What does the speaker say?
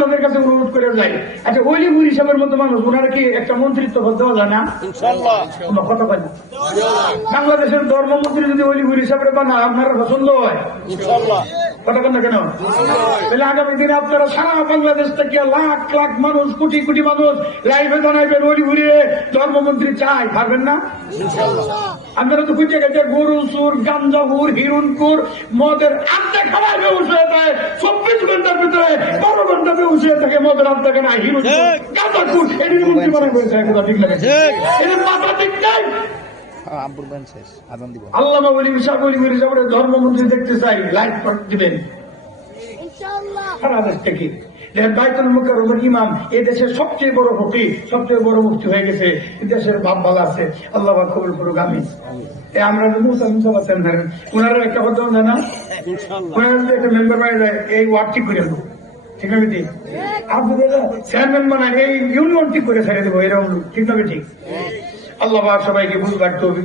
আপনাদের কাছে অনুরোধ করে যাই, আচ্ছা অলিপুর হিসাবের মতো মানুষ ওনারা কি একটা মন্ত্রিত্ব দেওয়া যায় না? কোনো কথা বলে না। বাংলাদেশের ধর্মমন্ত্রী যদি অলিপুর হিসাবে বানায় আপনারা পছন্দ হয়? কথা বল না কেন? তাহলে আগামী দিনে আপনারা সারা বাংলাদেশ থেকে লাখ লাখ মানুষ, কোটি কোটি মানুষ লাইভে জানাইবেন অলিপুরে ধর্মমন্ত্রী চাই, পারবেন না? আপনারা তো খুঁজে গেছে গরু চুর, গাঞ্জাপুর, হিরুনপুর, মদের আড্ডা খাওয়ার ব্যবস্থা থাকে 24 ঘন্টার ভিতরে 12 ঘন্টা ব্যবস্থা থাকে মদের আড্ডা কেনা হিরুনপুর গাঁজাপুর এটির মন্ত্রী বানাই হয়েছে। একদম ঠিক লাগে, এদের মাথা ঠিক নাই। আল্লামা বলি বিষয় ধর্মমন্ত্রী দেখতে চাই, লাইভ দিবেন সারা দেশ থেকে। বাইতুল মুকাররমের ইমাম এদেশের সবচেয়ে বড় ফকি, সবচেয়ে বড় মুফতি হয়ে গেছে, দেশের বাপ ভালো আছে, আল্লাহ কবুল করুক। আমি আমরা ওনারা একটা কথা জানা, একটা মেম্বার বাড়ি যায় এই ওয়ার্ড ঠিক করে দেবো, ঠিক আছে ঠিক, আপনি চেয়ারম্যান বানান এই ইউনিয়ন ঠিক করে ছেড়ে দেবো, এরকম ঠিক হবে ঠিক। আল্লাহ সবাইকে বুঝবার